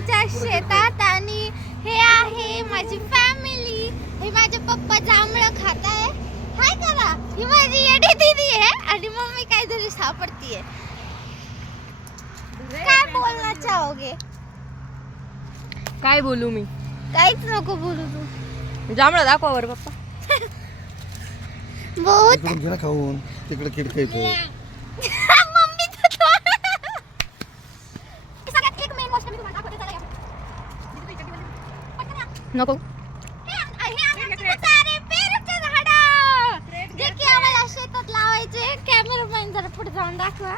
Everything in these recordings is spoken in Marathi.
आमच्या शेतात आणि हे आहे माझी फॅमिली. हे माझे पप्पा जांभळं खात आहे. हाय करा. ही माझी येडी दीदी आहे आणि मम्मी काहीतरी सापडतीये. काय बोलना चाहोगे? काय बोलू मी? काहीच नको बोलू तू. जांभळं दाखवा बरं पप्पा. बहुत घे ना खाऊन तिकडे किडक येतो. मम्मी तर सगळ्यात एक मेन गोष्ट मी तुम्हाला दाखवते. चला या. नको. सारे पेरूचे झाडं जे की आम्हाला शेतात लावायचे. कॅमेरामॅन जरा पुढे जाऊन दाखवा.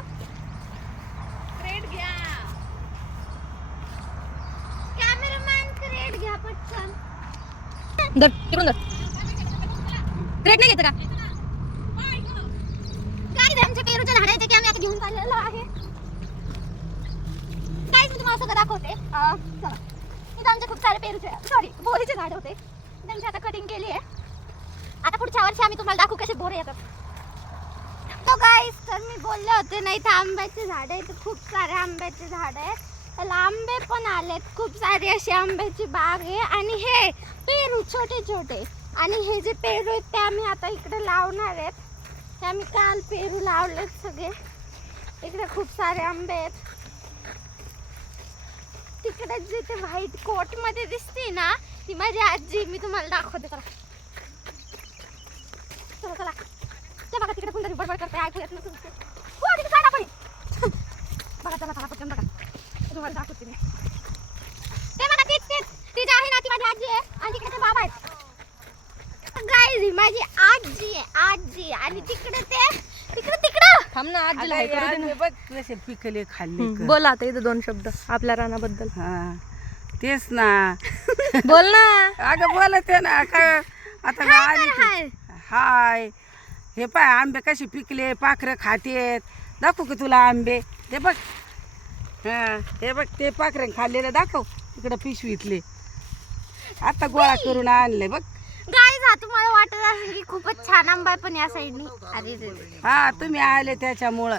क्रेट घ्या. कॅमेरामॅन क्रेट घ्या पटकन. धर तिकडून धर. क्रेट नाही घेतं का? गाईज आमच्या पेरूच्या झाडाचे की आम्ही आता घेऊन चाललेलो आहे. गाईज मी तुम्हाला सगळं दाखवते. चला. इथं आमचे खूप सारे पेरूचे बोरीचे झाड होते. त्यांची आता कटिंग केली आहे. आता पुढच्या वर्षी आम्ही तुम्हाला दाखवू कसे बोरे येतात. तो गाईज तर मी बोलले होते ना इथं आंब्याचे झाड आहे. इथं खूप सारे आंब्याचे झाड आहे. त्याला आंबे पण आलेत. खूप सारी अशी आंब्याची बाग आहे. आणि हे पेरू छोटे छोटे आणि हे जे पेरू आहेत ते आम्ही आता इकडे लावणार आहेत. हे आम्ही काल पेरू लावलेत सगळे. इकडे खूप सारे आंबे आहेत. तिकडे जिथे व्हाईट कोट मध्ये दिसते ना ती माझी आजी. मी तुम्हाला दाखवते. चला चला चला. ते बघा तिकडे कोणतरी बडबड करते. ऐकू येत नसेल. हो तिथे झाड आपण. बघा चला चला पटकन बघा. तुम्हाला दाखवते मी. ते बघा तीच ती जी आहे ना ती माझी आजी आहे आणि तिकडे ते बाबा आहेत. गाईज माझी आजी आहे. आजी आणि तिकडे ते तिकडं थांब ना आजीला हाय करू दे ना. बघ कसे पिकले खाल्ले. बोला आता इथं दोन शब्द आपल्या रानाबद्दल. हा तेच ना. बोल ना. अगं बोलते ना काय आता आली हाय. हाय. हे पाय आंबे कसे पिकले पाखरं खातेत. दाखवू का तुला आंबे? हे बघ. हा हे बघ ते पाखरं खाल्लेलं दाखव. तिकडं पिशवीतले आता गोळा करून आणले बघ. गाईज हा तुम्हाला वाटत असेल की खूपच छान आंबा आहे पण या साईडनी अरे रे रे. हा तुम्ही आले त्याच्यामुळं.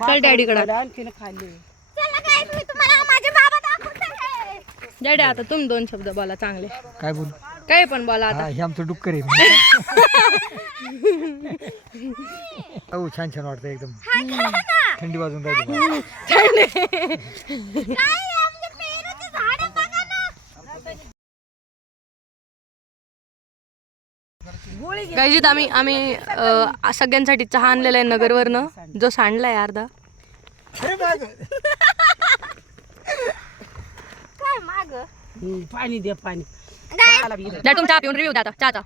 चल डॅडीकडे. आणखीन खाल्ले. चला गाईज मी तुम्हाला माझे बाबा दाखवते. डॅडी आता तुम्ही दोन शब्द बोला चांगले. काय बोलू? काही पण बोला आता. हे आमचं डुक्कर आहे. हो छान छान वाटतं एकदम. थंडी वाजून राहिली. काय आमचे पेरूचे झाड बघा ना. गाईजीत आम्ही सगळ्यांसाठी चहा आणलेला आहे नगरवरनं. जो सांडलाय अर्धा. काय माग पाणी दे पाणी. डॅड तुम्ही चहा पिऊन रिव्ह्यू द्या आता चहाचा.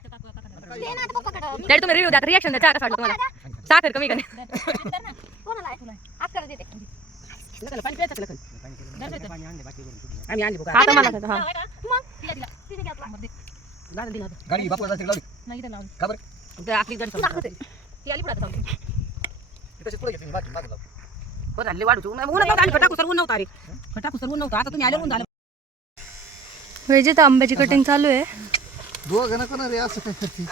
दे ना आता पप्पाकडं. डॅड तुम्ही रिव्ह्यू द्या रिएक्शन द्या. चहा कसा वाटला तुम्हाला? साखर कमी कमी. कोणाला आहे? आज करत देते. आम्ही आणले बघा. आता मला हा मग तिने घेतला. गाडी बापूला जाते लावली. का बरं? आपली जण दाखवते. ती आली पुढे जाऊन. ती तशी पुढे घेते मागे मागे लाव. बरं हल्ली वाढू ऊन नव्हतं. खटाकू सर ऊन नव्हता रे. खटाकू सर ऊन नव्हतं. आता तुम्ही आले ऊन झालं. वेजित आंब्याची कटिंग चालू आहे. दोघं नको ना रे असं काय करते.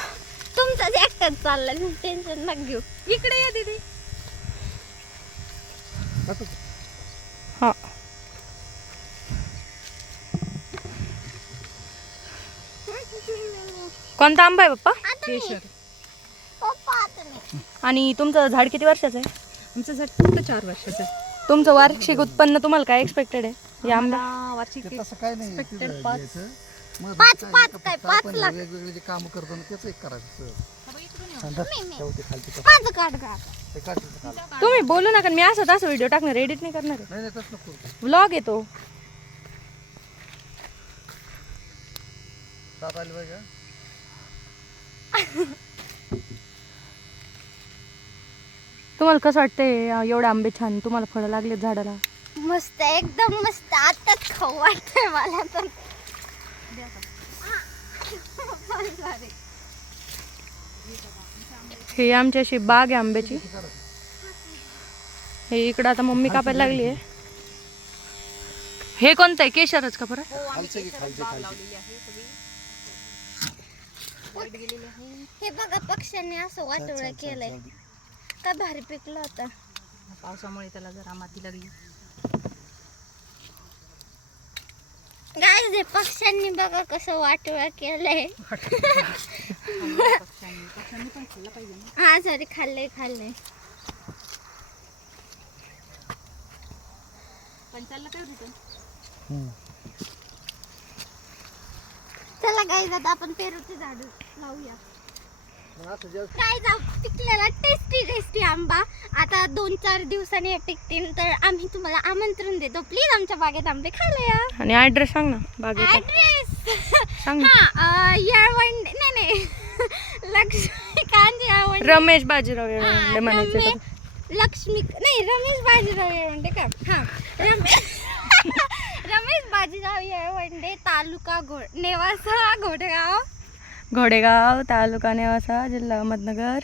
तुमचाच एकटाच चाललाय. टेन्शन नका घेऊ. इकडे ये दीदी. हा कोणता आंबा आहे पप्पा? पप्पा आता नाही. आणि तुमचं झाड किती वर्षाचं आहे? आमचं झाड फक्त 4 वर्षाचं. तुमचं वार्षिक उत्पन्न तुम्हाला काय एक्सपेक्टेड आहे या आंब्या? वार्षिक ते तसं काय नाही. तिथं घ्यायचं. मग पाच काय काय? 5 लाख. वेगवेगळे जे काम करतो ना त्याचं एक करायचं. ठेवते खालती का? माझं काढ का. ते काढते खाली. तुम्ही बोलू नका. मी असं व्हिडिओ टाकणार. एडिट नाही करणार आहे. नाही नाही तसं नको करू. व्लॉग येतो. साप आली पाहिजे. तुम्हाला कसं वाटतंय एवढे आंबे छान तुम्हाला फळं लागलेत झाडाला? मस्त एकदम मस्त. आताच खाऊ वाटतंय मला तर. हे आमची अशी बाग आहे आंब्याची. हे इकडं आता मम्मी कापायला लागली आहे. हे कोणतं आहे? केशरच का परत? खालचे की खालचे खालचे. हे बघा पक्ष्यांनी असं वाटोळं केलंय. काय भारी पिकलं होतं. पावसामुळे त्याला जरा माती लागली. गाईज हे पक्ष्यांनी बघा कसं वाटोळा केलंय. हा सॉरी खाल्लंय. चला गाईज आता आपण पेरूचे झाड लावूया. गाईज पिकलेला टेस्टी आंबा आता 2-4 दिवसांनी हे पिकतील तर आम्ही तुम्हाला आमंत्रण देतो. प्लीज आमच्या बागेत आंबे खायला या. आणि ऍड्रेस सांग ना बागेचा. ऍड्रेस सांग ना. हा येळवंडे नाही लक्ष्मीकांत येळवंडे. रमेश बाजीराव येळवंडे म्हणायचे तर. रमेश बाजीराव येळवंडे का. हा रमेश बाजीराव येळवंडे तालुका नेवासा घोडेगाव तालुका नेवासा जिल्हा अहमदनगर.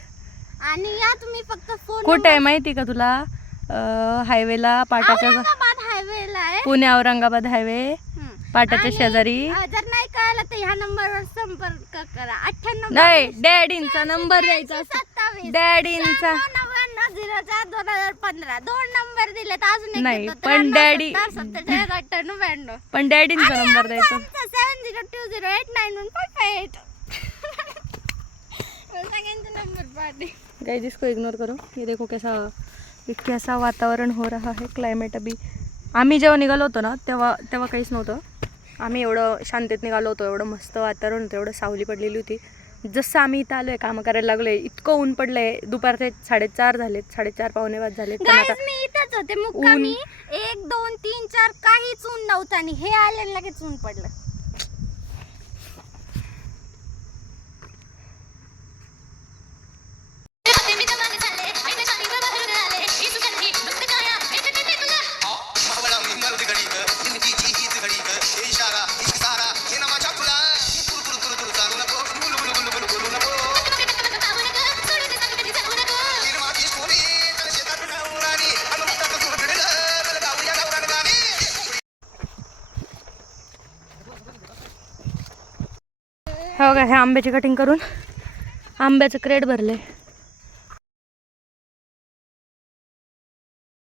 आणि या तुम्ही फक्त फोन कुठे आहे माहिती का तुला? हायवेला पाटाच्या औरंगाबाद हायवेला आहे. पुणे औरंगाबाद हायवे पाटाच्या आणि, शेजारी. जर नाही कळलं तर ह्या नंबरवर संपर्क करा. 98 नाही डॅडींचा नंबर द्यायचा. 27 डॅडींचा 99 दोन नंबर दिले तर अजून एक नाही, देतो. पण 93 डॅडी- 77 98 92. पण डॅडींचा नंबर द्यायचा. 7020891558. सगळ्यांचे नंबर पाठे. गाइस इसको इग्नोर करो. ये देखो कैसा वातावरण हो रहा है. क्लायमेट अभी आम्ही जेव्हा निघालो होतो ना तेव्हा काहीच नव्हतं. आम्ही एवढं शांतीत निघालो होतो. एवढं मस्त वातावरण होतं. एवढं सावली पडलेली होती. जसं आम्ही इथं आलोय कामं करायला लागलोय इतकं ऊन पडलंय. दुपारचे 4:30 झालेत. 4:30 पावणे 5 झालेत. पण आता गाईज मी इथंच होते मुक्कामी. 1 2 3 4 काहीच ऊन नव्हतं आणि हे आले लगेच ऊन पडलं. हो का हे आंब्याची कटिंग करून आंब्याचं क्रेट भरले.